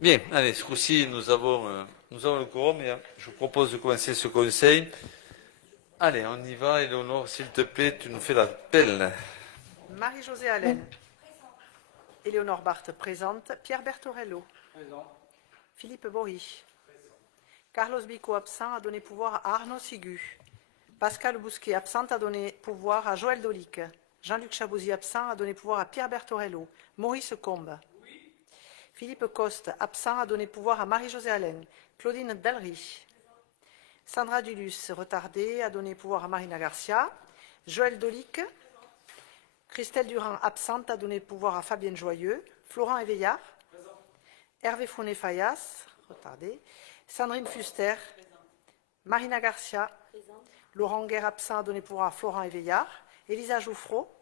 Bien, allez, ce coup-ci, nous avons le quorum et je vous propose de commencer ce conseil. Allez, on y va. Éléonore, s'il te plaît, tu nous fais l'appel. Marie-Josée Allen. Éléonore Barthes présente. Pierre Bertorello. Présent. Philippe Bory. Carlos Bico absent a donné pouvoir à Arnaud Sigu. Pascal Bousquet absent a donné pouvoir à Joël Dolic. Jean-Luc Chabouzy absent a donné pouvoir à Pierre Bertorello. Maurice Combe. Philippe Coste absent a donné pouvoir à Marie-Josée Allen. Claudine Dallery. Sandra Dulus, retardée, a donné pouvoir à Marina Garcia. Joël Dolic. Christelle Durand, absente, a donné pouvoir à Fabienne Joyeux. Florent Éveillard. Hervé Fauné-Fayas, retardé. Sandrine Fuster. Marina Garcia. Laurent Guerre, absent, a donné pouvoir à Florent Éveillard. Elisa Jouffreau.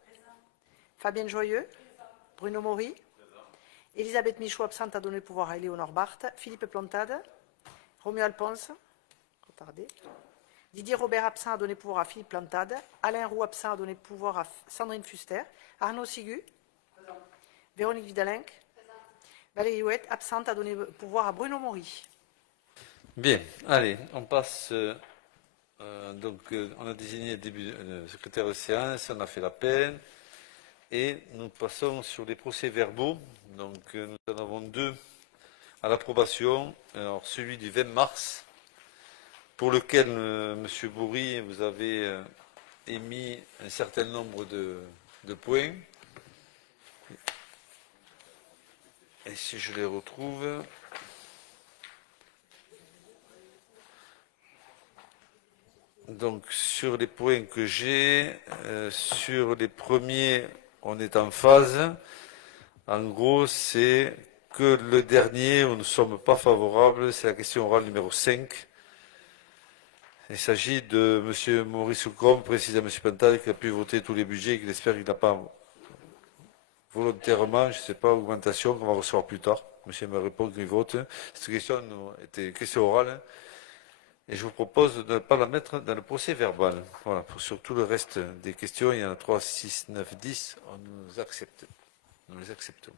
Fabienne Joyeux. Bruno Maury. Elisabeth Michaud, absente, a donné pouvoir à Éléonore Barthes. Philippe Plantade. Romuald Pons, retardé. Didier Robert, absent, a donné pouvoir à Philippe Plantade. Alain Roux, absent, a donné pouvoir à Sandrine Fuster. Arnaud Sigu. Présent. Véronique Vidalenc. Valérie Houette, absente, a donné pouvoir à Bruno Maury. Bien, allez, on passe. On a désigné le secrétaire de séance, on a fait l'appel et nous passons sur les procès-verbaux. Donc, nous en avons deux à l'approbation. Alors, celui du 20 mars, pour lequel, Monsieur Bourri, vous avez émis un certain nombre de points. Et si je les retrouve. Donc, sur les points que j'ai, sur les premiers, on est en phase. En gros, c'est que le dernier où nous ne sommes pas favorables, c'est la question orale numéro 5. Il s'agit de M. Maurice Soucom, précisé à M. Pental, qui a pu voter tous les budgets et qu'il espère qu'il n'a pas volontairement, je ne sais pas, augmentation qu'on va recevoir plus tard. Monsieur me répond qu'il vote. Cette question était une question orale. Et je vous propose de ne pas la mettre dans le procès verbal. Voilà, pour sur tout le reste des questions, il y en a 3, 6, 9, 10, nous les acceptons.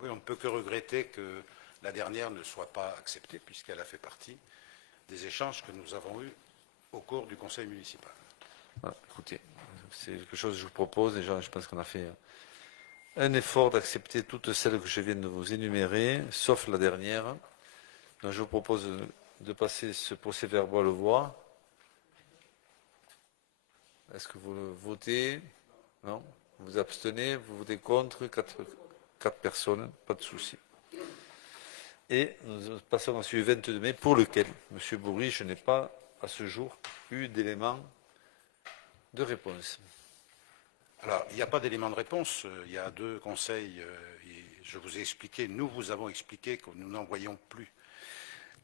Oui, on ne peut que regretter que la dernière ne soit pas acceptée, puisqu'elle a fait partie des échanges que nous avons eus au cours du conseil municipal. Voilà, écoutez, c'est quelque chose que je vous propose. Déjà, je pense qu'on a fait un effort d'accepter toutes celles que je viens de vous énumérer, sauf la dernière. Donc, je vous propose de passer ce procès verbal au voix. Est-ce que vous votez? Non? Vous vous abstenez? Vous votez contre? 4 personnes, pas de souci. Et nous passons à celui 22 mai, pour lequel, M. Bourri, je n'ai pas, à ce jour, eu d'éléments de réponse. Alors, il n'y a pas d'élément de réponse. Il y a deux conseils. Je vous ai expliqué, nous vous avons expliqué que nous n'envoyons plus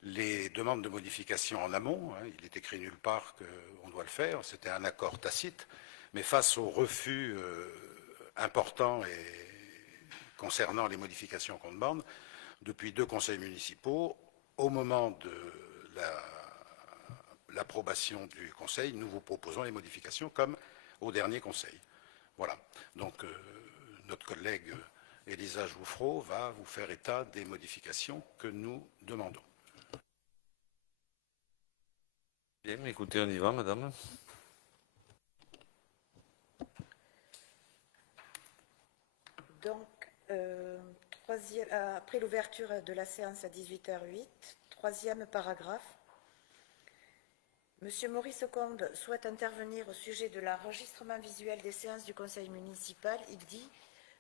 les demandes de modification en amont. Il est écrit nulle part qu'on doit le faire. C'était un accord tacite. Mais face au refus important et concernant les modifications qu'on demande, depuis deux conseils municipaux, au moment de l'approbation du conseil, nous vous proposons les modifications comme au dernier conseil. Voilà. Donc, notre collègue Elisa Jouffreau va vous faire état des modifications que nous demandons. Bien, écoutez, on y va, madame. Donc, après l'ouverture de la séance à 18h08, troisième paragraphe. Monsieur Maurice Combe souhaite intervenir au sujet de l'enregistrement visuel des séances du conseil municipal. Il dit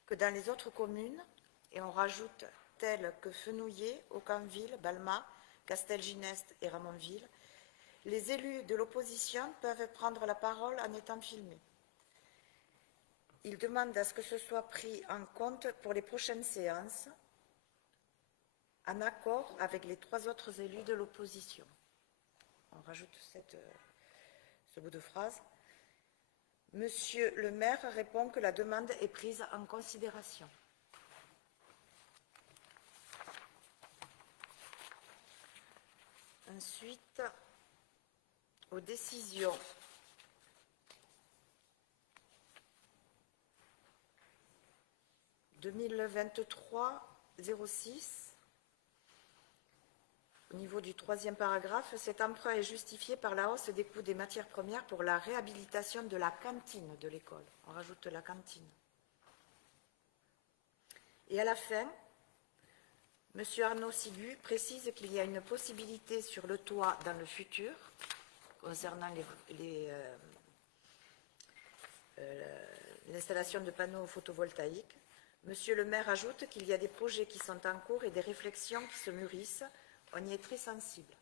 que dans les autres communes, et on rajoute telles que Fenouillet, Aucamville, Balma, Castelginest et Ramonville, les élus de l'opposition peuvent prendre la parole en étant filmés. Il demande à ce que ce soit pris en compte pour les prochaines séances, en accord avec les 3 autres élus de l'opposition. On rajoute ce bout de phrase. Monsieur le maire répond que la demande est prise en considération. Ensuite, aux décisions. « 2023-06 Au niveau du troisième paragraphe, cet emprunt est justifié par la hausse des coûts des matières premières pour la réhabilitation de la cantine de l'école. On rajoute la cantine. Et à la fin, M. Arnaud Sigu précise qu'il y a une possibilité sur le toit dans le futur, concernant l'installation de panneaux photovoltaïques. Monsieur le maire ajoute qu'il y a des projets qui sont en cours et des réflexions qui se mûrissent. On y est très sensible.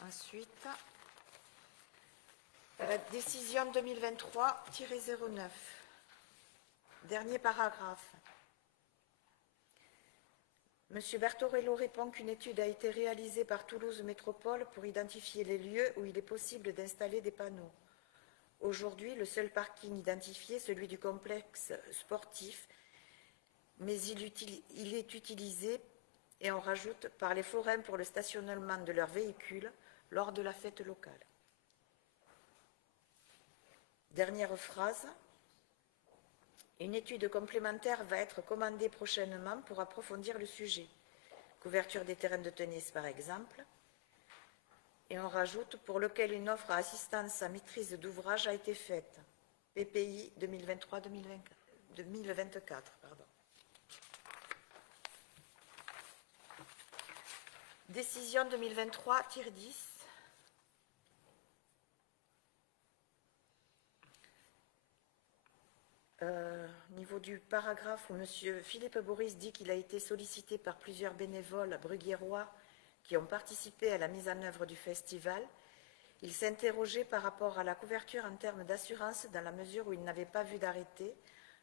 Ensuite, la décision 2023-09. Dernier paragraphe. Monsieur Bertorello répond qu'une étude a été réalisée par Toulouse Métropole pour identifier les lieux où il est possible d'installer des panneaux. Aujourd'hui, le seul parking identifié, celui du complexe sportif, mais il est utilisé, et on rajoute, par les forains pour le stationnement de leurs véhicules lors de la fête locale. Dernière phrase. Une étude complémentaire va être commandée prochainement pour approfondir le sujet. Couverture des terrains de tennis, par exemple. Et on rajoute, pour lequel une offre à assistance à maîtrise d'ouvrage a été faite. PPI 2023-2024. Décision 2023-10. Au niveau du paragraphe où M. Philippe Boris dit qu'il a été sollicité par plusieurs bénévoles bruguiérois qui ont participé à la mise en œuvre du festival, il s'interrogeait par rapport à la couverture en termes d'assurance dans la mesure où il n'avait pas vu d'arrêté,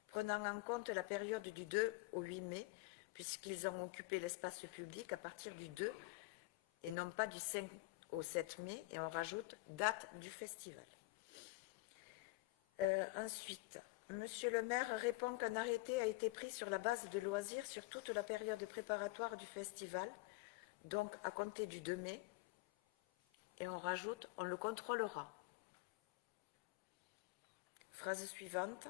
prenant en compte la période du 2 au 8 mai, puisqu'ils ont occupé l'espace public à partir du 2 et non pas du 5 au 7 mai, et on rajoute date du festival. Ensuite, Monsieur le maire répond qu'un arrêté a été pris sur la base de loisirs sur toute la période préparatoire du festival, donc à compter du 2 mai, et on rajoute « on le contrôlera ». Phrase suivante.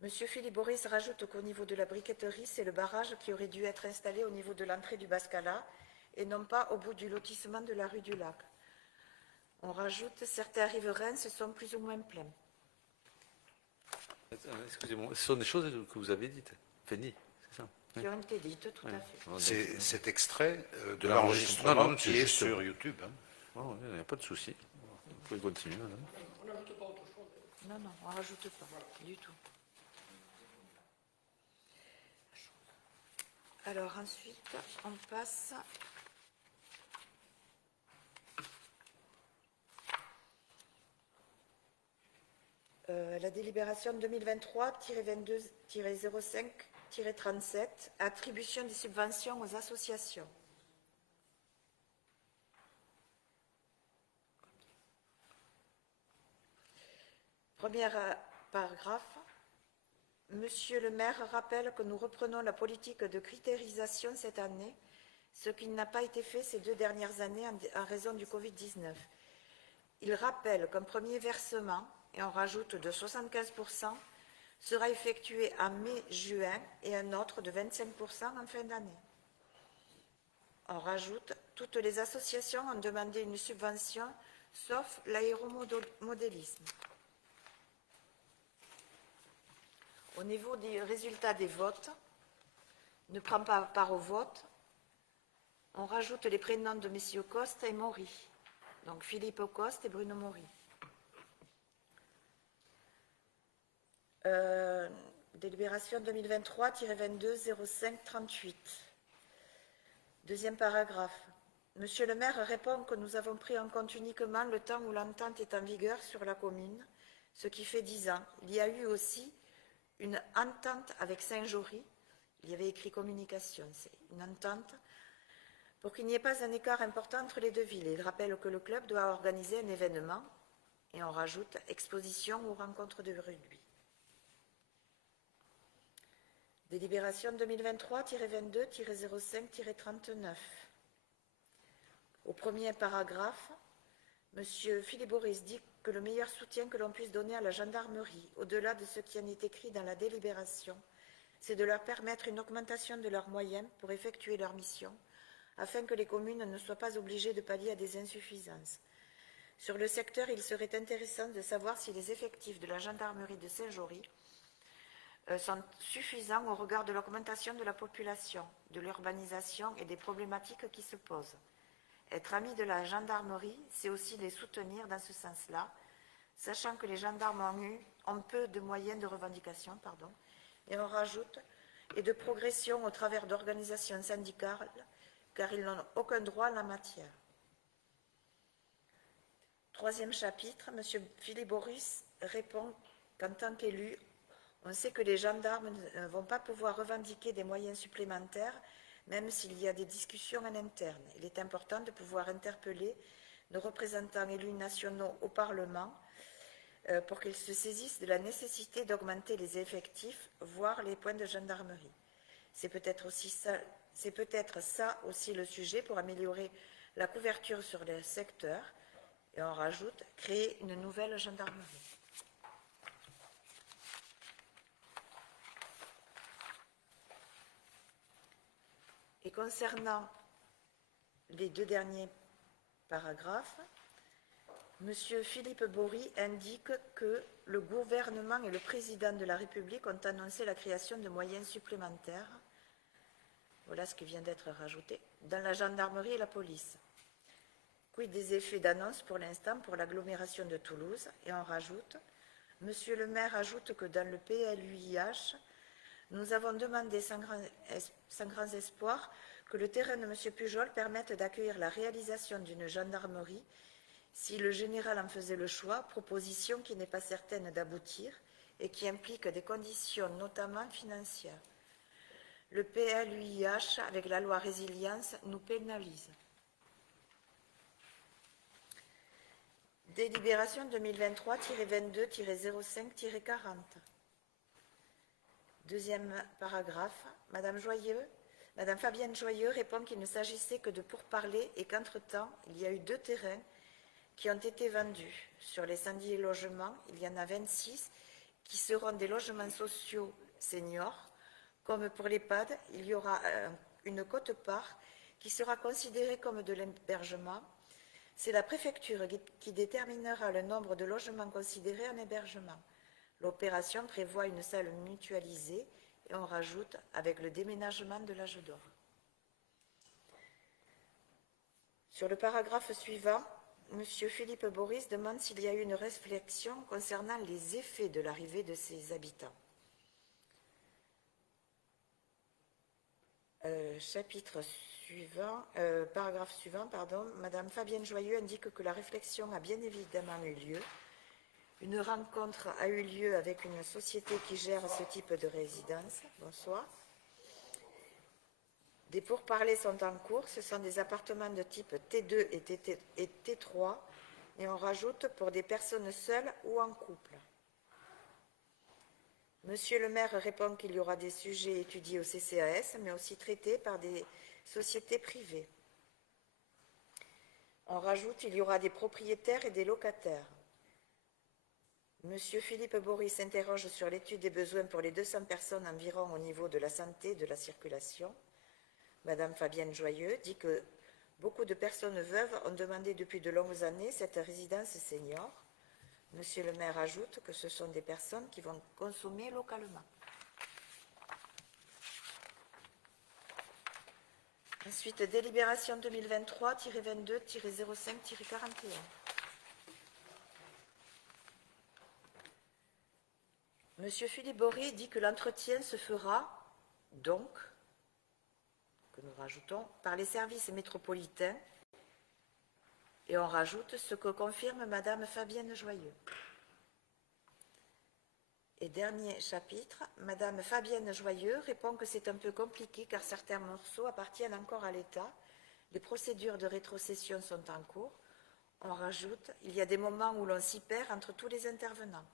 Monsieur Philippe Boris rajoute qu'au niveau de la briqueterie, c'est le barrage qui aurait dû être installé au niveau de l'entrée du Bascala et non pas au bout du lotissement de la rue du Lac. On rajoute « certains riverains se sont plus ou moins pleins ». Excusez-moi, ce sont des choses que vous avez dites. Feni, c'est ça? Qui ont été dites, tout à fait. C'est cet extrait de l'enregistrement qui est sur YouTube. Non, il n'y a pas de souci. Vous pouvez continuer, madame. On n'ajoute pas autre chose. Non, on ne rajoute pas du tout. Alors ensuite, on passe la délibération 2023-22-05-37, attribution des subventions aux associations. Premier paragraphe. Monsieur le maire rappelle que nous reprenons la politique de critérisation cette année, ce qui n'a pas été fait ces 2 dernières années en raison du Covid-19. Il rappelle qu'un premier versement, et on rajoute de 75%, sera effectué en mai-juin et un autre de 25% en fin d'année. On rajoute, toutes les associations ont demandé une subvention, sauf l'aéromodélisme. Au niveau des résultats des votes, ne prend pas part au vote, on rajoute les prénoms de messieurs Coste et Maury. Donc Philippe Coste et Bruno Maury. Délibération 2023-22-05-38. Deuxième paragraphe. Monsieur le maire répond que nous avons pris en compte uniquement le temps où l'entente est en vigueur sur la commune, ce qui fait 10 ans. Il y a eu aussi une entente avec Saint-Jory. Il y avait écrit communication, c'est une entente, pour qu'il n'y ait pas un écart important entre les deux villes. Il rappelle que le club doit organiser un événement, et on rajoute exposition ou rencontre de rugby. Délibération 2023-22-05-39. Au premier paragraphe, M. Philippe Boris dit que le meilleur soutien que l'on puisse donner à la gendarmerie, au-delà de ce qui en est écrit dans la délibération, c'est de leur permettre une augmentation de leurs moyens pour effectuer leur mission, afin que les communes ne soient pas obligées de pallier à des insuffisances. Sur le secteur, il serait intéressant de savoir si les effectifs de la gendarmerie de Saint-Jory sont suffisants au regard de l'augmentation de la population, de l'urbanisation et des problématiques qui se posent. Être ami de la gendarmerie, c'est aussi les soutenir dans ce sens-là, sachant que les gendarmes ont peu de moyens de revendication, et on rajoute, et de progression au travers d'organisations syndicales, car ils n'ont aucun droit en la matière. Troisième chapitre, M. Philippe Boris répond qu'en tant qu'élu, on sait que les gendarmes ne vont pas pouvoir revendiquer des moyens supplémentaires, même s'il y a des discussions en interne. Il est important de pouvoir interpeller nos représentants élus nationaux au Parlement pour qu'ils se saisissent de la nécessité d'augmenter les effectifs, voire les points de gendarmerie. C'est peut-être ça aussi le sujet pour améliorer la couverture sur le secteur. Et on rajoute, créer une nouvelle gendarmerie. Et concernant les deux derniers paragraphes, M. Philippe Bory indique que le gouvernement et le président de la République ont annoncé la création de moyens supplémentaires, voilà ce qui vient d'être rajouté, dans la gendarmerie et la police. Quid des effets d'annonce pour l'instant pour l'agglomération de Toulouse, et on rajoute, M. le maire ajoute que dans le PLUIH, nous avons demandé sans grand espoir que le terrain de M. Pujol permette d'accueillir la réalisation d'une gendarmerie si le général en faisait le choix, proposition qui n'est pas certaine d'aboutir et qui implique des conditions notamment financières. Le PLUIH, avec la loi résilience, nous pénalise. Délibération 2023-22-05-40. Deuxième paragraphe, Madame Fabienne Joyeux répond qu'il ne s'agissait que de pourparlers et qu'entre-temps, il y a eu 2 terrains qui ont été vendus. Sur les 110 logements, il y en a 26 qui seront des logements sociaux seniors. Comme pour l'EHPAD, il y aura une quote-part qui sera considérée comme de l'hébergement. C'est la préfecture qui déterminera le nombre de logements considérés en hébergement. L'opération prévoit une salle mutualisée et on rajoute avec le déménagement de l'âge d'or. Sur le paragraphe suivant, M. Philippe Boris demande s'il y a eu une réflexion concernant les effets de l'arrivée de ces habitants. Paragraphe suivant, Madame Fabienne Joyeux indique que la réflexion a bien évidemment eu lieu. Une rencontre a eu lieu avec une société qui gère ce type de résidence. Bonsoir. Des pourparlers sont en cours. Ce sont des appartements de type T2 et T3. Et on rajoute pour des personnes seules ou en couple. Monsieur le maire répond qu'il y aura des sujets étudiés au CCAS, mais aussi traités par des sociétés privées. On rajoute qu'il y aura des propriétaires et des locataires. Monsieur Philippe Boris s'interroge sur l'étude des besoins pour les 200 personnes environ au niveau de la santé et de la circulation. Madame Fabienne Joyeux dit que beaucoup de personnes veuves ont demandé depuis de longues années cette résidence senior. Monsieur le maire ajoute que ce sont des personnes qui vont consommer localement. Ensuite, délibération 2023-22-05-41. Monsieur Philippe Bory dit que l'entretien se fera, donc, que nous rajoutons, par les services métropolitains. Et on rajoute ce que confirme Madame Fabienne Joyeux. Et dernier chapitre, Madame Fabienne Joyeux répond que c'est un peu compliqué car certains morceaux appartiennent encore à l'État. Les procédures de rétrocession sont en cours. On rajoute, il y a des moments où l'on s'y perd entre tous les intervenants.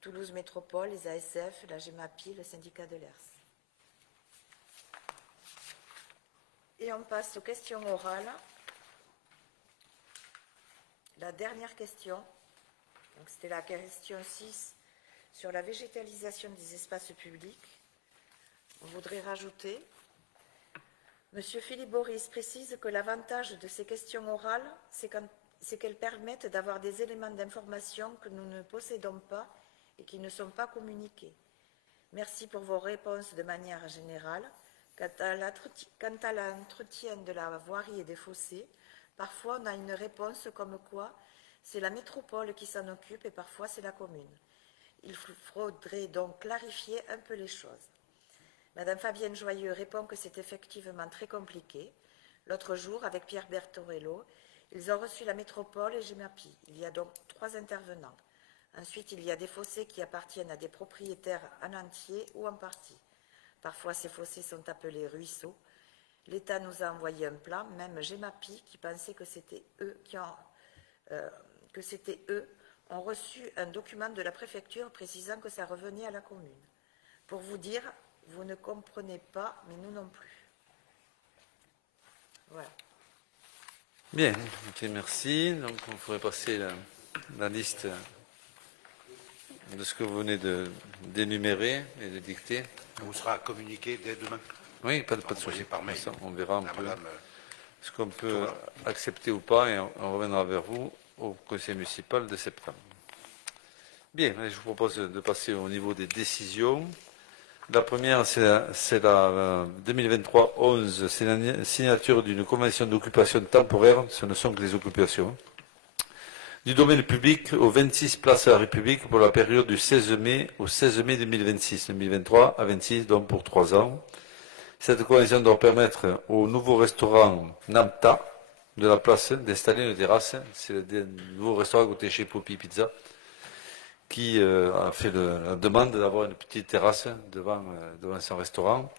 Toulouse Métropole, les ASF, la GEMAPI, le syndicat de l'ERS. Et on passe aux questions orales. La dernière question, c'était la question 6 sur la végétalisation des espaces publics. on voudrait rajouter. Monsieur Philippe Boris précise que l'avantage de ces questions orales, c'est qu'elles permettent d'avoir des éléments d'information que nous ne possédons pas et qui ne sont pas communiqués. Merci pour vos réponses de manière générale. Quant à l'entretien de la voirie et des fossés, parfois on a une réponse comme quoi c'est la métropole qui s'en occupe et parfois c'est la commune. Il faudrait donc clarifier un peu les choses. Madame Fabienne Joyeux répond que c'est effectivement très compliqué. L'autre jour, avec Pierre Bertorello, ils ont reçu la métropole et GEMAPI. Il y a donc 3 intervenants. Ensuite, il y a des fossés qui appartiennent à des propriétaires en entier ou en partie. Parfois, ces fossés sont appelés ruisseaux. L'État nous a envoyé un plan, même GEMAPI, qui pensait que c'était eux ont reçu un document de la préfecture précisant que ça revenait à la commune. Pour vous dire, vous ne comprenez pas, mais nous non plus. Voilà. Bien, ok, merci. Donc, on pourrait passer la liste de ce que vous venez d'énumérer et de dicter. Vous sera communiqué dès demain. Oui, pas de souci. Par mail. On verra un peu Madame, ce qu'on peut accepter ou pas et on reviendra vers vous au conseil municipal de septembre. Bien, je vous propose de passer au niveau des décisions. La première, c'est la 2023-11, c'est la signature d'une convention d'occupation temporaire, ce ne sont que des occupations, du domaine public aux 26 places à la République pour la période du 16 mai au 16 mai 2026, 2023 à 26, donc pour 3 ans. Cette convention doit permettre au nouveau restaurant Namta de la place d'installer une terrasse. C'est le nouveau restaurant à côté chez Poppy Pizza qui a fait la demande d'avoir une petite terrasse devant son restaurant.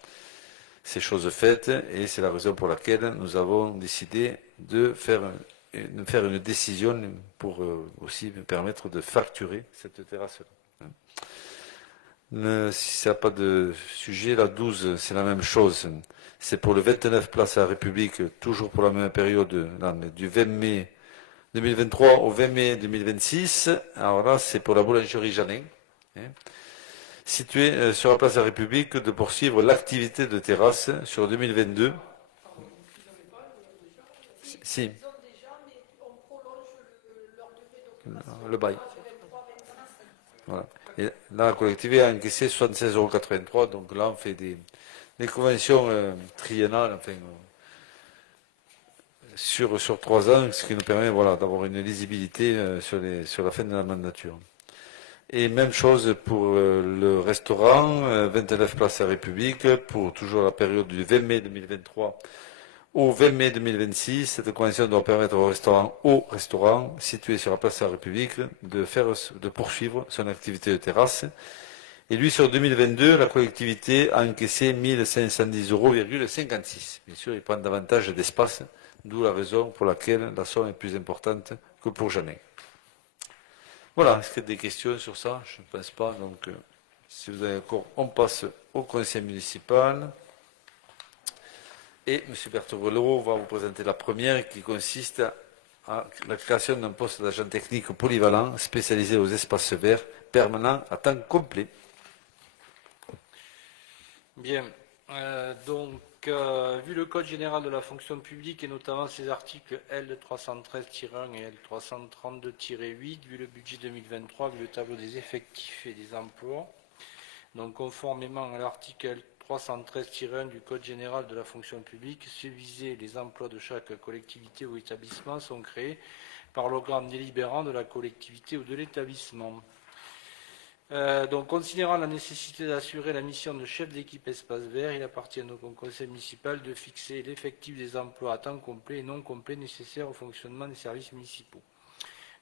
C'est chose faite et c'est la raison pour laquelle nous avons décidé de faire une décision pour aussi permettre de facturer cette terrasse-là. Si ça n'a pas de sujet, la 12, c'est la même chose. C'est pour le 29 place à la République, toujours pour la même période, du 20 mai 2023 au 20 mai 2026. Alors là, c'est pour la boulangerie Janin, située sur la place de la République, de poursuivre l'activité de terrasse sur 2022. Si. Le bail. Voilà. Et là, la collectivité a encaissé 76,83 €. Donc là, on fait des conventions triennales, enfin, sur 3 ans, ce qui nous permet d'avoir une lisibilité sur la fin de la mandature. Et même chose pour le restaurant, 29 places à République, pour toujours la période du 20 mai 2023 au 20 mai 2026. Cette convention doit permettre au restaurant situé sur la place de la République de poursuivre son activité de terrasse. Et lui, sur 2022, la collectivité a encaissé 1510,56 €. Bien sûr, il prend davantage d'espace, d'où la raison pour laquelle la somme est plus importante que pour Janin. Voilà, est-ce qu'il y a des questions sur ça? Je ne pense pas. Donc, si vous avez d'accord, on passe au conseil municipal. Et M. Bertorello va vous présenter la première qui consiste à la création d'un poste d'agent technique polyvalent spécialisé aux espaces verts permanents à temps complet. Bien, vu le Code général de la fonction publique et notamment ses articles L313-1 et L332-8, vu le budget 2023, vu le tableau des effectifs et des emplois, donc conformément à l'article 313-1 du Code général de la fonction publique, subvisés les emplois de chaque collectivité ou établissement sont créés par l'organe délibérant de la collectivité ou de l'établissement. Donc, considérant la nécessité d'assurer la mission de chef d'équipe espace vert, il appartient donc au conseil municipal de fixer l'effectif des emplois à temps complet et non complet nécessaires au fonctionnement des services municipaux.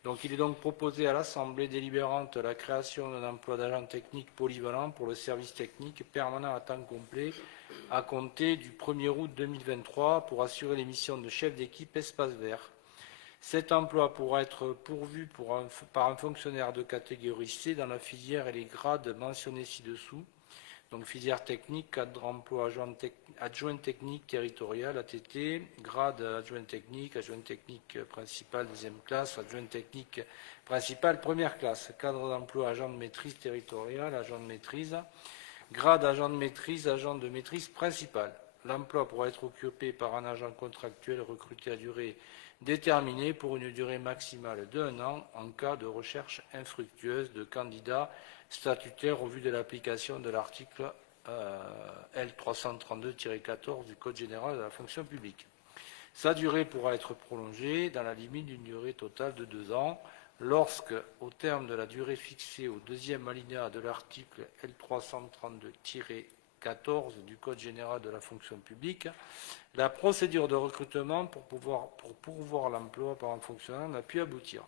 Donc, il est donc proposé à l'Assemblée délibérante la création d'un emploi d'agent technique polyvalent pour le service technique permanent à temps complet à compter du 1er août 2023 pour assurer les missions de chef d'équipe espace vert. Cet emploi pourra être pourvu par un fonctionnaire de catégorie C dans la filière et les grades mentionnés ci-dessous. Donc filière technique, cadre d'emploi adjoint technique territorial, ATT, grade adjoint technique principal deuxième classe, adjoint technique principal première classe, cadre d'emploi agent de maîtrise territoriale, agent de maîtrise, Grade agent de maîtrise principal. L'emploi pourra être occupé par un agent contractuel recruté à durée déterminée pour une durée maximale d'1 an en cas de recherche infructueuse de candidats statutaires au vu de l'application de l'article L332-14 du Code général de la fonction publique. Sa durée pourra être prolongée dans la limite d'une durée totale de 2 ans lorsque, au terme de la durée fixée au deuxième alinéa de l'article L332-14 du Code général de la fonction publique, la procédure de recrutement pour pourvoir l'emploi par un fonctionnaire n'a pu aboutir.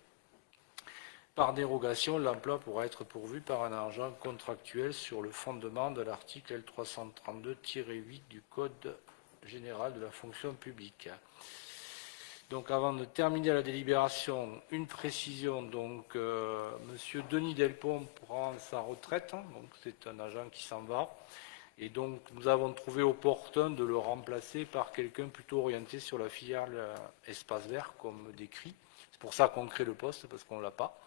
Par dérogation, l'emploi pourra être pourvu par un agent contractuel sur le fondement de l'article L332-8 du Code général de la fonction publique. Donc, avant de terminer la délibération, une précision. Donc, Monsieur Denis Delpont prend sa retraite. Donc, c'est un agent qui s'en va. Et donc, nous avons trouvé opportun de le remplacer par quelqu'un plutôt orienté sur la filière espace vert, comme décrit. C'est pour ça qu'on crée le poste, parce qu'on ne l'a pas.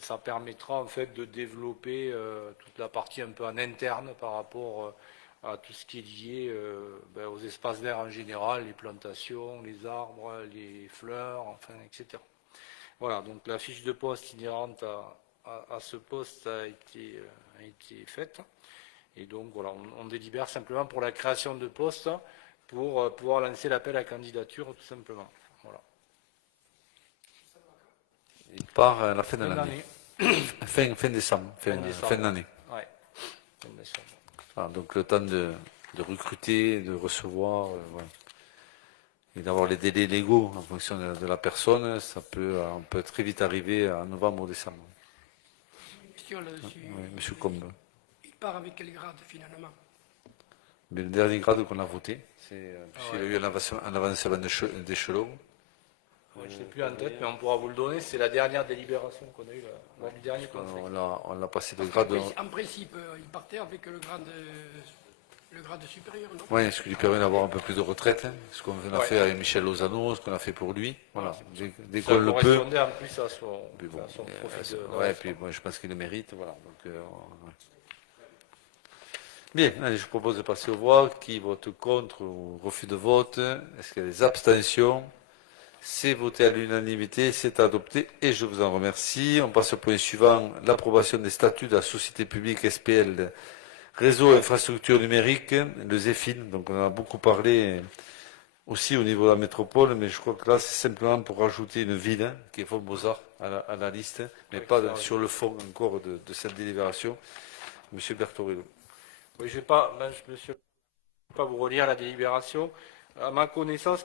Ça permettra en fait de développer toute la partie un peu en interne par rapport à tout ce qui est lié aux espaces verts en général, les plantations, les arbres, les fleurs, enfin, etc. Voilà, donc la fiche de poste inhérente à ce poste a été faite. Et donc voilà, on délibère simplement pour la création de postes pour pouvoir lancer l'appel à candidature tout simplement. Voilà. Il part à la fin de l'année. Fin décembre. Fin d'année. Ouais. Fin décembre. Ah, donc le temps de recruter, de recevoir, voilà. Et d'avoir les délais légaux en fonction de la personne, on peut très vite arriver en novembre ou décembre. Question là-dessus. Oui, Monsieur Combe. Il part avec quel grade finalement? Mais le dernier grade qu'on a voté, c'est puisqu'il y a eu un avancement d'échelon. Je ne sais plus en tête, mais on pourra vous le donner. C'est la dernière délibération qu'on a eue lors du dernier conseil. On a passé de grade. En principe, il partait avec le grade supérieur, non? Oui, ce qui lui permet d'avoir un peu plus de retraite. Ce qu'on a fait avec Michel Lozano, ce qu'on a fait pour lui. Voilà. Dès qu'on le peut. Ça correspondait en plus à son profil. Oui, puis moi, je pense qu'il le mérite. Voilà. Donc, bien, allez, je propose de passer au vote. Qui vote contre ou refus de vote? Est-ce qu'il y a des abstentions? C'est voté à l'unanimité, c'est adopté et je vous en remercie. On passe au point suivant, l'approbation des statuts de la société publique SPL Réseau Infrastructure Numérique, le ZEFIN. Donc on en a beaucoup parlé aussi au niveau de la métropole, mais je crois que là c'est simplement pour rajouter une ville qui est Fonds-Beaux-Arts à la liste, mais pas sur le fond encore de cette délibération. Monsieur Bertorello. Oui, je ne vais pas vous relire la délibération. À ma connaissance,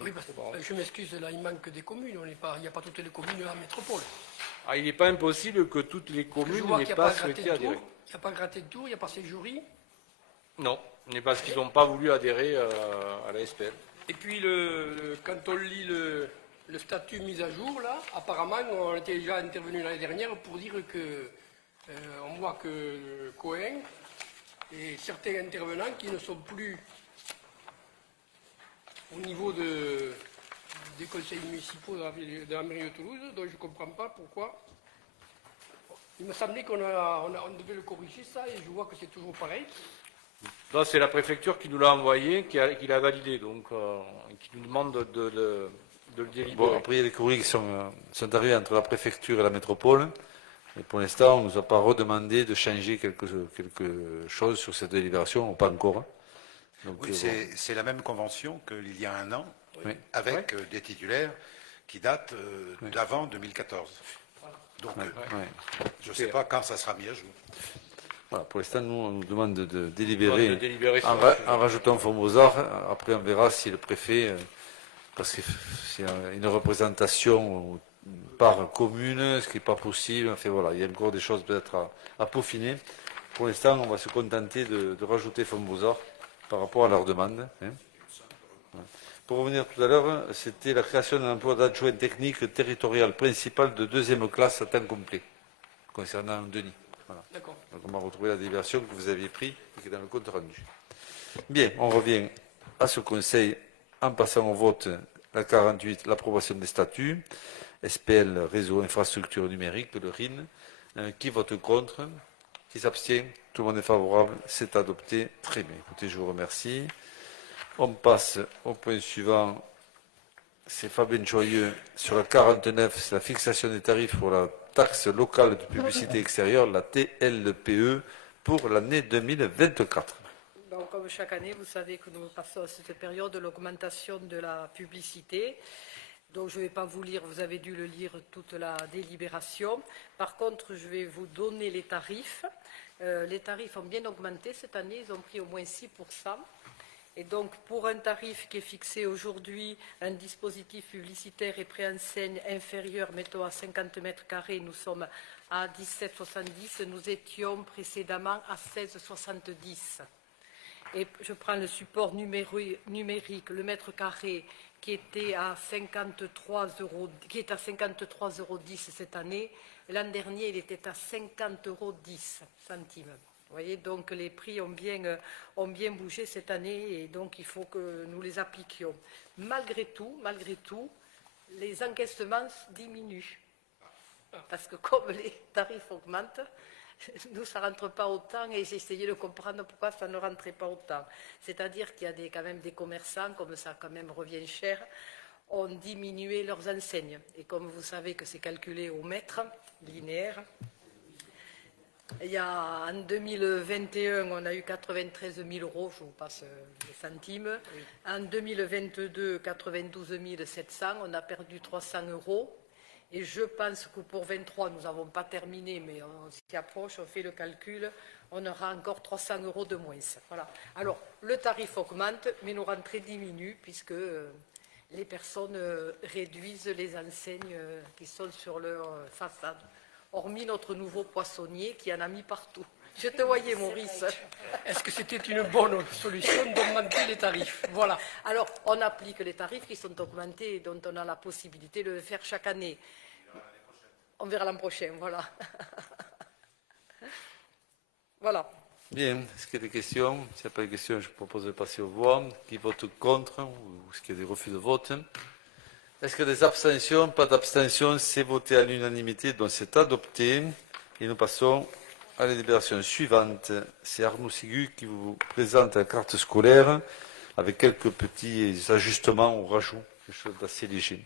Oui, parce que, je m'excuse, là, il manque des communes. Il n'y a pas toutes les communes à la métropole. Ah, il n'est pas impossible que toutes les communes n'aient pas souhaité adhérer. Il n'y a pas gratté de tour, il n'y a pas Séjouri. Non, mais parce qu'ils n'ont pas voulu adhérer à la SPL. Et puis, quand on lit le statut mis à jour, là, apparemment, on était déjà intervenu l'année dernière pour dire que on voit que Cohen et certains intervenants qui ne sont plus au niveau des conseils municipaux de la mairie de Toulouse, donc je ne comprends pas pourquoi. Il me semblait qu'on devait le corriger ça, et je vois que c'est toujours pareil. Là, c'est la préfecture qui nous l'a envoyé, qui l'a validé, donc qui nous demande de le délibérer. Bon, après, il y a des courriers qui sont arrivés entre la préfecture et la métropole. Et pour l'instant, on ne nous a pas redemandé de changer quelque chose sur cette délibération, pas encore. Hein. Donc, oui, c'est la même convention qu'il y a un an, oui. avec des titulaires qui datent d'avant 2014. Donc, je ne sais pas quand ça sera mis à jour. Voilà, pour l'instant, nous, on nous demande de délibérer en rajoutant Fonds-Beaux-Arts. Après, on verra si le préfet, parce que c'est une représentation par commune, ce qui n'est pas possible. Enfin, voilà, il y a encore des choses peut-être à peaufiner. Pour l'instant, on va se contenter de rajouter Fonds-Beaux-Arts par rapport à leur demande. Hein. Pour revenir tout à l'heure, c'était la création d'un emploi d'adjoint technique territorial principal de 2e classe à temps complet, concernant Denis. Voilà. D'accord. Donc on va retrouver la délibération que vous aviez prise et qui est dans le compte rendu. Bien, on revient à ce conseil en passant au vote la 48, l'approbation des statuts, SPL, réseau infrastructure numérique, le RIN. Qui vote contre? Qui s'abstient? Tout le monde est favorable, c'est adopté. Très bien. Écoutez, je vous remercie. On passe au point suivant. C'est Fabien Joyeux sur la 49, c'est la fixation des tarifs pour la taxe locale de publicité extérieure, la TLPE, pour l'année 2024. Donc, comme chaque année, vous savez que nous passons à cette période de l'augmentation de la publicité. Donc, je ne vais pas vous lire, vous avez dû le lire toute la délibération. Par contre, je vais vous donner les tarifs. Les tarifs ont bien augmenté cette année, ils ont pris au moins 6%. Et donc, pour un tarif qui est fixé aujourd'hui, un dispositif publicitaire et préenseigne inférieur, mettons à 50 mètres carrés, nous sommes à 17,70. Nous étions précédemment à 16,70. Et je prends le support numérique, le mètre carré, qui était à 53 €, qui est à 53,10 € cette année. L'an dernier, il était à 50,10 €. Vous voyez, donc les prix ont bien bougé cette année et donc il faut que nous les appliquions. Malgré tout, les encaissements diminuent. Parce que comme les tarifs augmentent, nous, ça ne rentre pas autant et j'ai essayé de comprendre pourquoi ça ne rentrait pas autant. C'est-à-dire qu'il y a quand même des commerçants, comme ça quand même revient cher, ont diminué leurs enseignes. Et comme vous savez que c'est calculé au mètre linéaire, en 2021, on a eu 93 000 €, je vous passe les centimes. Oui. En 2022, 92 700, on a perdu 300 €. Et je pense que pour 23, nous n'avons pas terminé, mais on s'y approche, on fait le calcul, on aura encore 300 € de moins. Voilà. Alors, le tarif augmente, mais nos rentrées diminuent, puisque les personnes réduisent les enseignes qui sont sur leur façade. Hormis notre nouveau poissonnier qui en a mis partout. Je te voyais, Maurice. Est-ce que c'était une bonne solution d'augmenter les tarifs? Voilà. Alors, on applique les tarifs qui sont augmentés et dont on a la possibilité de le faire chaque année. On verra l'an prochain, voilà. Voilà. Bien, est-ce qu'il y a des questions? S'il n'y a pas de questions, je propose de passer au vote. Qui vote contre ou est-ce qu'il y a des refus de vote? Est-ce qu'il y a des abstentions? Pas d'abstention, c'est voté à l'unanimité, donc c'est adopté. Et nous passons à la délibération suivante. C'est Arnaud Sigu qui vous présente la carte scolaire avec quelques petits ajustements ou rajouts, quelque chose d'assez léger.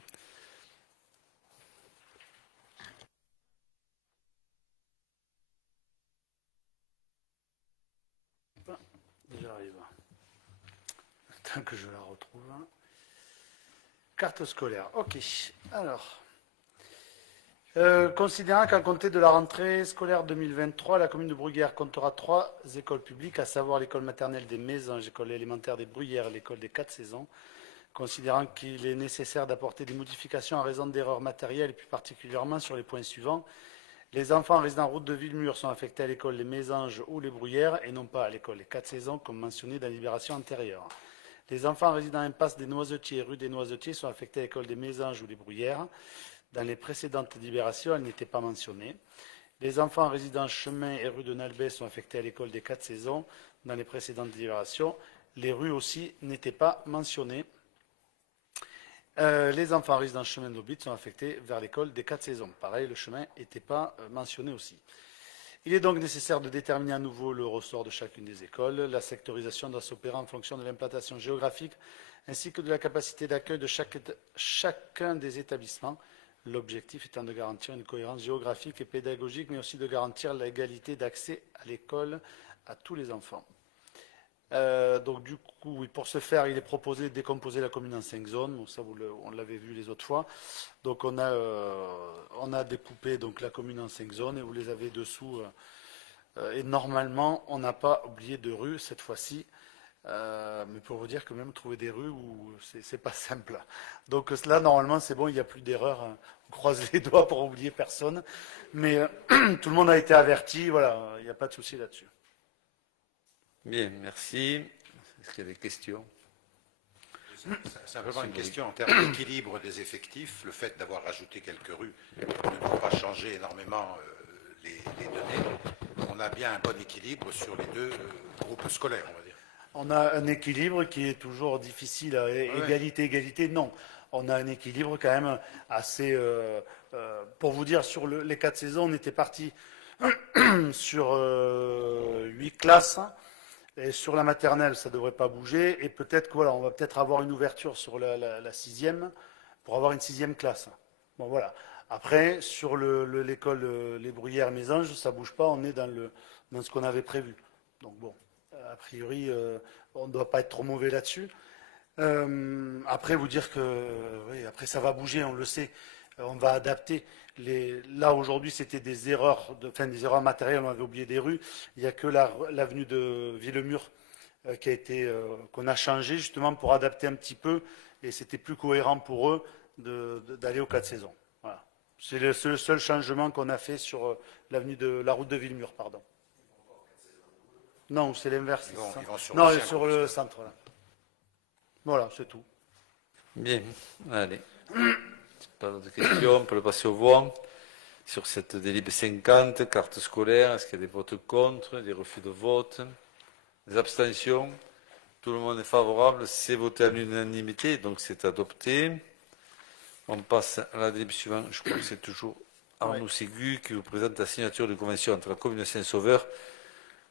J'arrive. Tant que je la retrouve. Carte scolaire. OK. Alors, considérant qu'à compter de la rentrée scolaire 2023, la commune de Bruguière comptera 3 écoles publiques, à savoir l'école maternelle des Mésanges, l'école élémentaire des Bruyères, l'école des 4 saisons, considérant qu'il est nécessaire d'apporter des modifications en raison d'erreurs matérielles, et plus particulièrement sur les points suivants. Les enfants résidant route de Villemur sont affectés à l'école les Mésanges ou les Bruyères, et non pas à l'école les 4 saisons, comme mentionné dans la libération antérieure. Les enfants résidant impasse des Noisetiers et rue des Noisetiers sont affectés à l'école des Mésanges ou les Bruyères. Dans les précédentes libérations, elles n'étaient pas mentionnées. Les enfants résidant chemin et rue de Nalbès sont affectés à l'école des 4 saisons. Dans les précédentes libérations, les rues aussi n'étaient pas mentionnées. Les enfants résidant chemin d'Aubit sont affectés vers l'école des 4 saisons. Pareil, le chemin n'était pas mentionné aussi. Il est donc nécessaire de déterminer à nouveau le ressort de chacune des écoles. La sectorisation doit s'opérer en fonction de l'implantation géographique ainsi que de la capacité d'accueil de chacun des établissements. L'objectif étant de garantir une cohérence géographique et pédagogique, mais aussi de garantir l'égalité d'accès à l'école à tous les enfants. Donc du coup, oui, pour ce faire, il est proposé de décomposer la commune en 5 zones. Bon, ça, on l'avait vu les autres fois. Donc on a découpé donc, la commune en 5 zones et vous les avez dessous. Et normalement, on n'a pas oublié de rue cette fois-ci. Mais pour vous dire que même trouver des rues, c'est pas simple. Donc là, normalement, c'est bon, il n'y a plus d'erreur. On croise les doigts pour oublier personne. Mais tout le monde a été averti. Voilà, il n'y a pas de souci là-dessus. Bien, merci. Est-ce qu'il y a des questions? Simplement une question en termes d'équilibre des effectifs. Le fait d'avoir rajouté quelques rues ne doit pas changer énormément les données. On a bien un bon équilibre sur les deux groupes scolaires, on va dire. On a un équilibre qui est toujours difficile. Égalité, non. On a un équilibre quand même assez... pour vous dire, sur les 4 saisons, on était parti sur 8 classes. Et sur la maternelle, ça ne devrait pas bouger. Et peut-être qu'on va peut-être avoir une ouverture sur la 6e pour avoir une 6e classe. Bon, voilà. Après, sur l'école Les Bruyères Mésanges, ça ne bouge pas. On est dans ce qu'on avait prévu. Donc bon, a priori, on ne doit pas être trop mauvais là-dessus. Après, vous dire que oui, après ça va bouger, on le sait. On va adapter. Là, aujourd'hui, c'était des erreurs, des erreurs matérielles, on avait oublié des rues. Il n'y a que l'avenue de Villemur qu'on a changé justement pour adapter un petit peu, et c'était plus cohérent pour eux d'aller aux 4 saisons. Voilà. C'est le seul changement qu'on a fait sur la route de Villemur, pardon. Non, c'est l'inverse. Non, sur le centre. Là. Voilà, c'est tout. Bien, allez. Pas d'autres questions, on peut le passer au vote. Sur cette délibération 50, carte scolaire, est-ce qu'il y a des votes contre, des refus de vote, des abstentions? Tout le monde est favorable, c'est voté à l'unanimité, donc c'est adopté. On passe à la délibération suivante, je crois que c'est toujours Arnaud Ségu qui vous présente la signature de convention entre la commune de Saint-Sauveur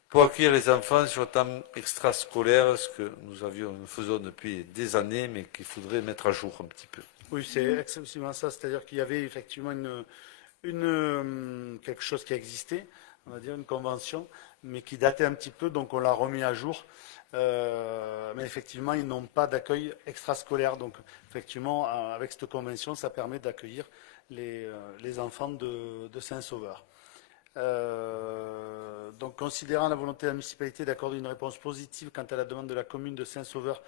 pour accueillir les enfants sur le temps extrascolaire, ce que nous faisons depuis des années, mais qu'il faudrait mettre à jour un petit peu. Oui, c'est excessivement ça, c'est-à-dire qu'il y avait effectivement quelque chose qui existait, on va dire une convention, mais qui datait un petit peu, donc on l'a remis à jour. Mais effectivement, ils n'ont pas d'accueil extrascolaire, donc effectivement, avec cette convention, ça permet d'accueillir les enfants de Saint-Sauveur. Donc, considérant la volonté de la municipalité d'accorder une réponse positive quant à la demande de la commune de Saint-Sauveur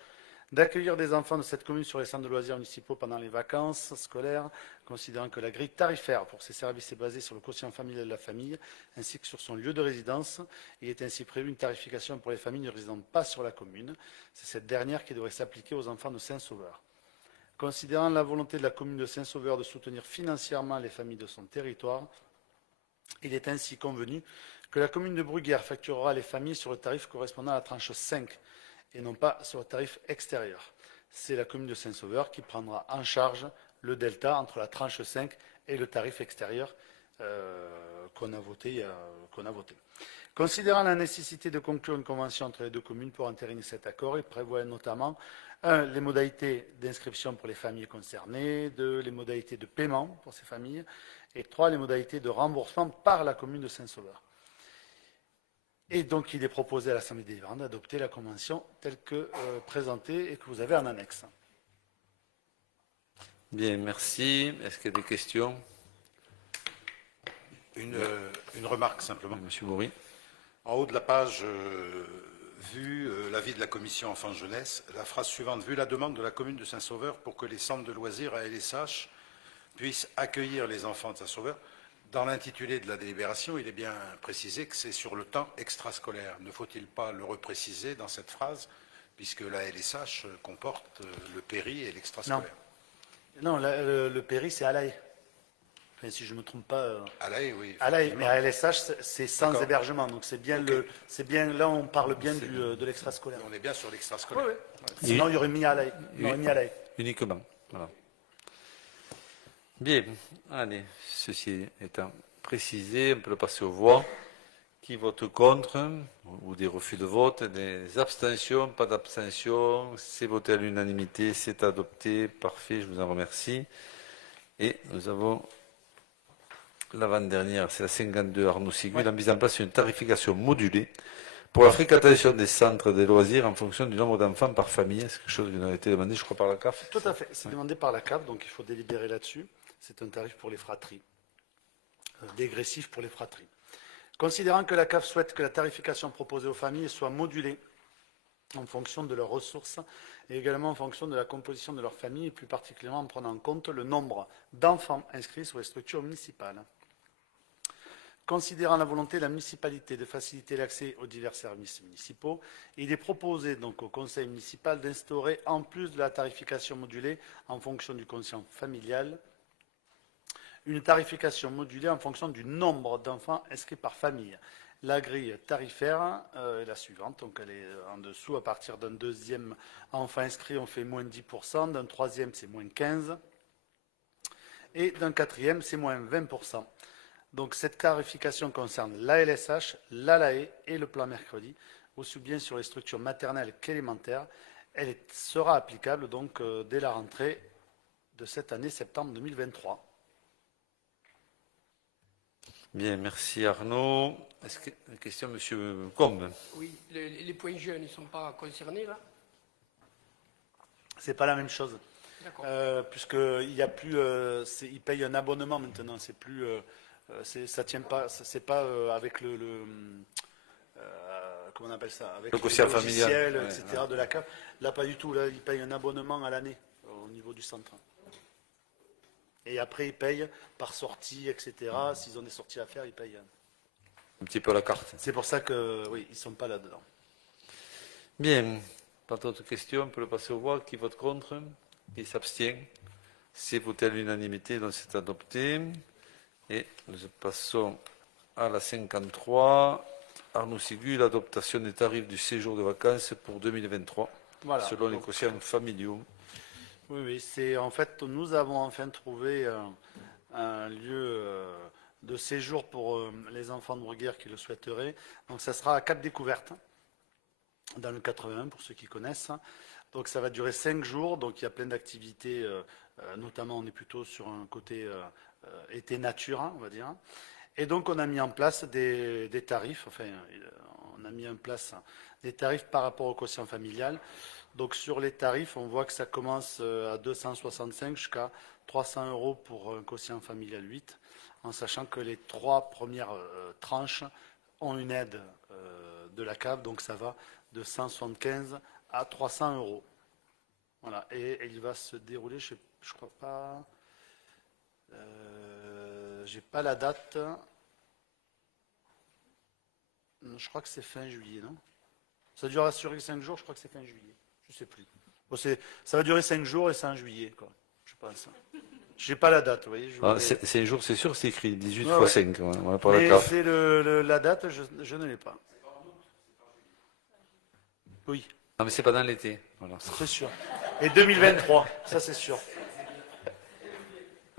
d'accueillir des enfants de cette commune sur les centres de loisirs municipaux pendant les vacances scolaires, considérant que la grille tarifaire pour ces services est basée sur le quotient familial de la famille, ainsi que sur son lieu de résidence. Il est ainsi prévu une tarification pour les familles ne résidant pas sur la commune. C'est cette dernière qui devrait s'appliquer aux enfants de Saint-Sauveur. Considérant la volonté de la commune de Saint-Sauveur de soutenir financièrement les familles de son territoire, il est ainsi convenu que la commune de Bruguière facturera les familles sur le tarif correspondant à la tranche 5 et non pas sur le tarif extérieur. C'est la commune de Saint-Sauveur qui prendra en charge le delta entre la tranche 5 et le tarif extérieur qu'on a voté. Considérant la nécessité de conclure une convention entre les deux communes pour entériner cet accord, il prévoit notamment 1. Les modalités d'inscription pour les familles concernées, 2. Les modalités de paiement pour ces familles, et 3. Les modalités de remboursement par la commune de Saint-Sauveur. Et donc, il est proposé à l'Assemblée délibérante d'adopter la convention telle que présentée et que vous avez en annexe. Bien, merci. Est-ce qu'il y a des questions? Une remarque simplement. Monsieur Bourri. En haut de la page, vu l'avis de la commission enfants-jeunesse, la phrase suivante, vu la demande de la commune de Saint-Sauveur pour que les centres de loisirs à LSH puissent accueillir les enfants de Saint-Sauveur. Dans l'intitulé de la délibération, il est bien précisé que c'est sur le temps extrascolaire. Ne faut-il pas le repréciser dans cette phrase, puisque la LSH comporte le péri et l'extrascolaire? Non, le péri, c'est à l'AE. Enfin, si je ne me trompe pas. À l'AE, oui. À l'AE, mais à LSH, c'est sans hébergement. Donc c'est bien là, on parle bien de l'extrascolaire. On est bien sur l'extrascolaire. Oui, oui. Sinon, il y aurait mis à l'AE. Uniquement. Voilà. Bien, allez, ceci étant précisé, on peut le passer aux voix. Qui vote contre ou des refus de vote, des abstentions, pas d'abstention, c'est voté à l'unanimité, c'est adopté, parfait, je vous en remercie. Et nous avons l'avant-dernière, c'est la 52 Arnaud Ségu, la mise en place d'une tarification modulée pour la fréquentation des centres de loisirs en fonction du nombre d'enfants par famille. C'est quelque chose qui nous a été demandé, je crois, par la CAF. Tout à fait, c'est demandé par la CAF, donc il faut délibérer là-dessus. C'est un tarif pour les fratries, dégressif pour les fratries. Considérant que la CAF souhaite que la tarification proposée aux familles soit modulée en fonction de leurs ressources et également en fonction de la composition de leur famille, et plus particulièrement en prenant en compte le nombre d'enfants inscrits sur les structures municipales. Considérant la volonté de la municipalité de faciliter l'accès aux divers services municipaux, il est proposé donc au conseil municipal d'instaurer, en plus de la tarification modulée en fonction du quotient familial, une tarification modulée en fonction du nombre d'enfants inscrits par famille. La grille tarifaire est la suivante, donc elle est en dessous. À partir d'un deuxième enfant inscrit, on fait moins 10%, d'un troisième, c'est moins 15%, et d'un quatrième, c'est moins 20%. Donc cette tarification concerne la LSH, l'ALAE et le plan mercredi, aussi bien sur les structures maternelles qu'élémentaires. Elle sera applicable donc dès la rentrée de cette année, septembre 2023. Bien, merci Arnaud. Est-ce que une question, Monsieur Combe? Oui, les points jeunes, ils ne sont pas concernés là? C'est pas la même chose. D'accord. Puisqu'il y a plus, ils payent un abonnement maintenant. C'est plus, ça tient pas, c'est pas avec comment on appelle ça, avec le quotient familial, etc. De la CAF. Là, pas du tout. Là, ils payent un abonnement à l'année au niveau du centre. Et après, ils payent par sortie, etc. S'ils ont des sorties à faire, ils payent. Un petit peu à la carte. C'est pour ça que, oui, ils ne sont pas là-dedans. Bien, pas d'autres questions, on peut le passer au vote. Qui vote contre? Qui s'abstient? C'est voté à l'unanimité, donc c'est adopté. Et nous passons à la 53. Arnaud Sigu, l'adaptation des tarifs du séjour de vacances pour 2023, Voilà. selon les quotients familiaux. Oui, oui, c'est en fait, nous avons enfin trouvé un lieu de séjour pour les enfants de Bruguière qui le souhaiteraient. Donc ça sera à Cap Découverte, dans le 81 pour ceux qui connaissent. Donc ça va durer 5 jours, donc il y a plein d'activités, notamment on est plutôt sur un côté été nature, on va dire. Et donc on a mis en place des tarifs, enfin on a mis en place des tarifs par rapport au quotient familial. Donc sur les tarifs, on voit que ça commence à 265 jusqu'à 300 € pour un quotient familial 8, en sachant que les 3 premières tranches ont une aide de la CAF, donc ça va de 175 à 300 €. Voilà, et il va se dérouler, je crois pas, j'ai pas la date. Je crois que c'est fin juillet, non? Ça dure sur 5 jours, je crois que c'est fin juillet. Je ne sais plus. Bon, ça va durer 5 jours et c'est en juillet, quoi. Je pense. Je n'ai pas la date, vous voyez. 5 jours, c'est sûr, c'est écrit 18 ouais, x 5. Ouais. On pas mais la c'est la date, je ne l'ai pas. Oui. Non, mais c'est pas dans l'été. Voilà. C'est sûr. Et 2023, ça c'est sûr.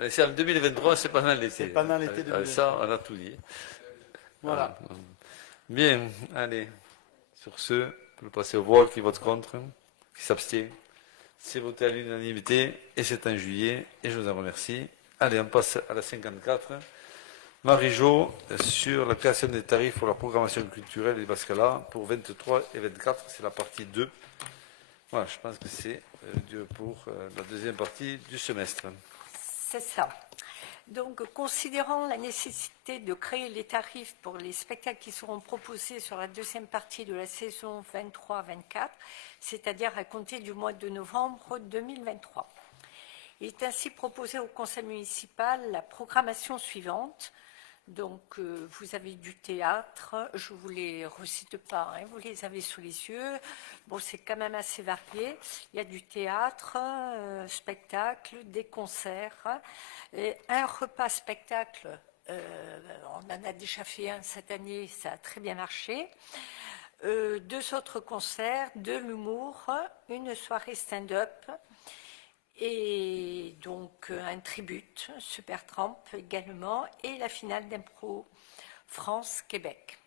C'est en 2023, c'est pas dans l'été. C'est pas dans l'été 2023. Ça, on a tout dit. Voilà. Bien, allez. Sur ce, on peut passer au vote. Qui vote contre? Qui s'abstient? C'est voté à l'unanimité et c'est en juillet. Et je vous en remercie. Allez, on passe à la 54. Marie-Jo, sur la création des tarifs pour la programmation culturelle des Bascala pour 23 et 24, c'est la partie 2. Voilà, je pense que c'est Dieu pour la deuxième partie du semestre. C'est ça. Donc, considérant la nécessité de créer les tarifs pour les spectacles qui seront proposés sur la deuxième partie de la saison 23-24, c'est-à-dire à compter du mois de novembre 2023. Il est ainsi proposé au conseil municipal la programmation suivante. Donc, vous avez du théâtre, je ne vous les recite pas, hein, vous les avez sous les yeux. Bon, c'est quand même assez varié. Il y a du théâtre, spectacle, des concerts, et un repas spectacle. On en a déjà fait un cette année, ça a très bien marché. 2 autres concerts, de l'humour, une soirée stand-up. Et donc un tribute, Supertramp également, et la finale d'impro France-Québec.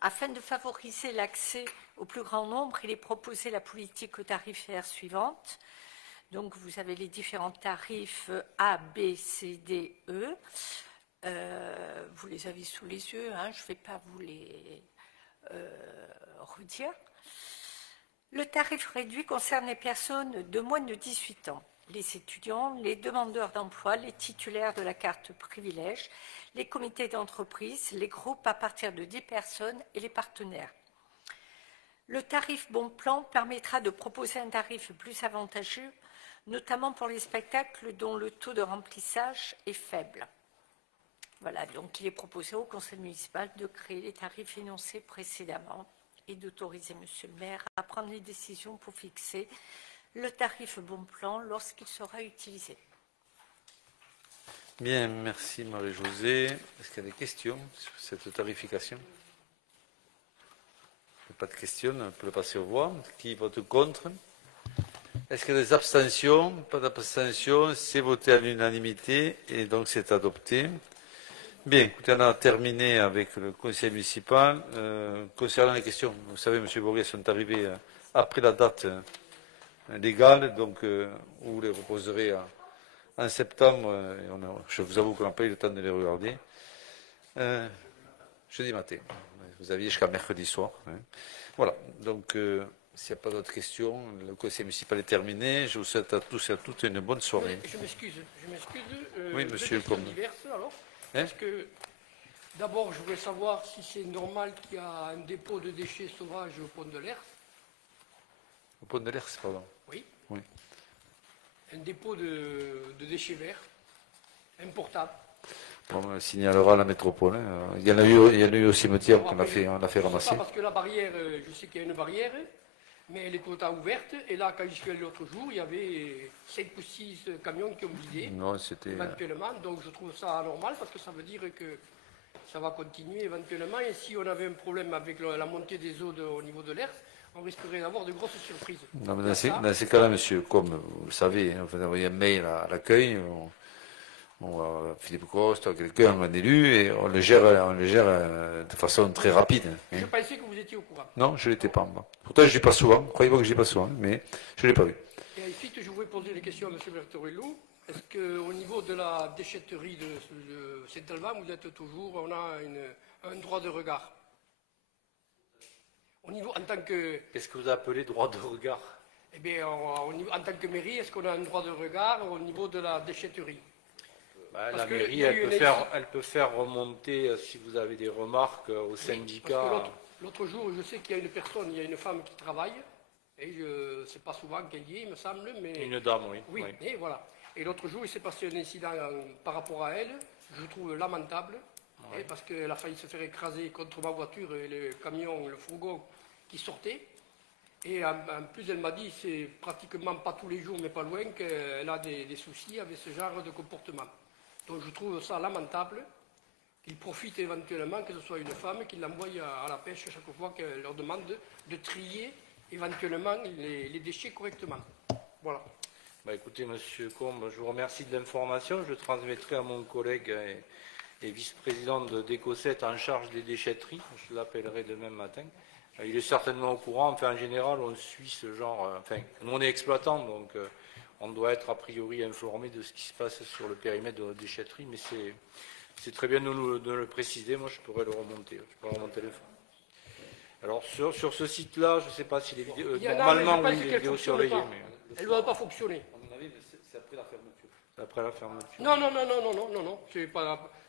Afin de favoriser l'accès au plus grand nombre, il est proposé la politique tarifaire suivante. Donc vous avez les différents tarifs A, B, C, D, E. Vous les avez sous les yeux, hein, je ne vais pas vous les redire. Le tarif réduit concerne les personnes de moins de 18 ans, les étudiants, les demandeurs d'emploi, les titulaires de la carte privilège, les comités d'entreprise, les groupes à partir de 10 personnes et les partenaires. Le tarif bon plan permettra de proposer un tarif plus avantageux, notamment pour les spectacles dont le taux de remplissage est faible. Voilà, donc il est proposé au conseil municipal de créer les tarifs énoncés précédemment et d'autoriser monsieur le maire à prendre les décisions pour fixer le tarif bon plan lorsqu'il sera utilisé. Bien, merci Marie-Josée. Est-ce qu'il y a des questions sur cette tarification? Pas de questions, on peut le passer au voix. Qui vote contre? Est-ce qu'il y a des abstentions? Pas d'abstention, c'est voté à l'unanimité et donc c'est adopté. Bien, écoutez, on a terminé avec le conseil municipal. Concernant les questions, vous savez, M. Bourrier, sont arrivées après la date légale, donc vous les reposerez en septembre. Je vous avoue qu'on n'a pas eu le temps de les regarder. Jeudi matin. Vous aviez jusqu'à mercredi soir. Hein. Voilà, donc s'il n'y a pas d'autres questions, le conseil municipal est terminé. Je vous souhaite à tous et à toutes une bonne soirée. Je m'excuse. Oui, monsieur, comme... diverses, alors. Hein? Parce que, d'abord, je voudrais savoir si c'est normal qu'il y a un dépôt de déchets sauvages au pont de l'Ers. Au pont de l'Ers, pardon. Oui. Oui. Un dépôt de déchets verts, importables. On signalera à la métropole. Hein. Il y en a eu au cimetière qu'on a fait ramasser. Parce que la barrière, je sais qu'il y a une barrière, mais elle est tout le temps ouverte. Et là, quand je suis allé l'autre jour, il y avait 5 ou 6 camions qui ont vidé. Non, c'était... Éventuellement, donc je trouve ça anormal parce que ça veut dire que ça va continuer éventuellement. Et si on avait un problème avec la montée des eaux au niveau de l'Ers, on risquerait d'avoir de grosses surprises. Non, mais dans ces cas-là, monsieur, comme vous le savez, on va envoyer un mail à l'accueil. Philippe Coste, quelqu'un, un élu, et on le gère de façon très rapide. Hein. Je pensais que vous étiez au courant. Non, je ne l'étais pas, moi. Pourtant, je ne dis pas souvent. Croyez-moi que je ne dis pas souvent, mais je ne l'ai pas vu. Et ensuite, je voulais poser des questions à M. Bertorello. Est-ce qu'au niveau de la déchetterie de Saint-Alban, vous êtes toujours, on a un droit de regard? Au niveau, en tant que... Qu'est-ce que vous appelez droit de regard? Eh bien, en tant que mairie, est-ce qu'on a un droit de regard au niveau de la déchetterie? La mairie, elle peut faire remonter, si vous avez des remarques, au syndicat. L'autre jour, je sais qu'il y a une personne, il y a une femme qui travaille, et je ne sais pas souvent qu'elle y est, il me semble, mais... Une dame, oui. Oui, et voilà. Et l'autre jour, il s'est passé un incident par rapport à elle, je trouve lamentable, oui. Parce qu'elle a failli se faire écraser contre ma voiture et le camion, le fourgon qui sortait. Et en plus, elle m'a dit, c'est pratiquement pas tous les jours, mais pas loin, qu'elle a des soucis avec ce genre de comportement. Donc je trouve ça lamentable qu'il profite éventuellement, que ce soit une femme, qu'il l'envoie à la pêche chaque fois qu'elle leur demande de trier éventuellement les déchets correctement. Voilà. Écoutez, monsieur Combe, je vous remercie de l'information. Je transmettrai à mon collègue et vice-président de DECO7 en charge des déchetteries. Je l'appellerai demain matin. Il est certainement au courant. Enfin, en général, on suit ce genre... nous, on est exploitants, donc... on doit être a priori informé de ce qui se passe sur le périmètre de notre déchetterie, mais c'est très bien de le préciser. Moi, je pourrais le remonter. Je pourrais remonter le fond. Alors, sur ce site-là, je ne sais pas si les vidéos... normalement, oui, les vidéos surveillées. Mais... Elle ne doit pas fonctionner. À mon avis, c'est après la fermeture. C'est après la fermeture. Non.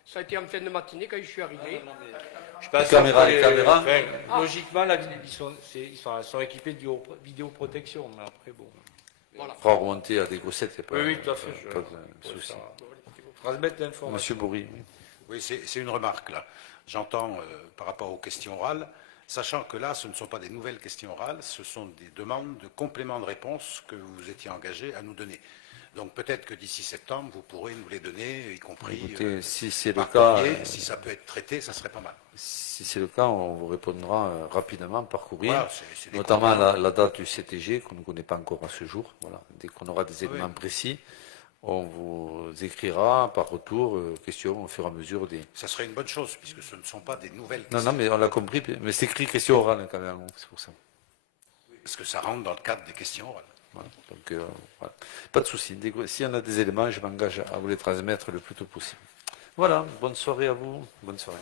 Ça a été en fin de matinée quand je suis arrivé. Je passe caméra. Logiquement, ils sont équipés de vidéoprotection, mais après, bon... Voilà. Pour remonter à des grossettes, il n'y a pas, oui, tout à fait, pas de souci. Transmettre l'information. Monsieur Bourri. Oui, c'est une remarque là. J'entends par rapport aux questions orales, sachant que là, ce ne sont pas des nouvelles questions orales, ce sont des demandes de compléments de réponse que vous étiez engagés à nous donner. Donc peut-être que d'ici septembre, vous pourrez nous les donner, y compris écoutez, si c'est le cas, si ça peut être traité, ça serait pas mal. Si c'est le cas, on vous répondra rapidement par courrier, voilà, notamment la date du CTG qu'on ne connaît pas encore à ce jour. Voilà. Dès qu'on aura des éléments précis, on vous écrira par retour questions au fur et à mesure des... Ça serait une bonne chose, puisque ce ne sont pas des nouvelles questions. Non, mais on l'a compris, mais c'est écrit question orale quand même, c'est pour ça. Parce que ça rentre dans le cadre des questions orales. Voilà. Donc, voilà. Pas de souci. Si on a des éléments, je m'engage à vous les transmettre le plus tôt possible. Voilà, bonne soirée à vous. Bonne soirée.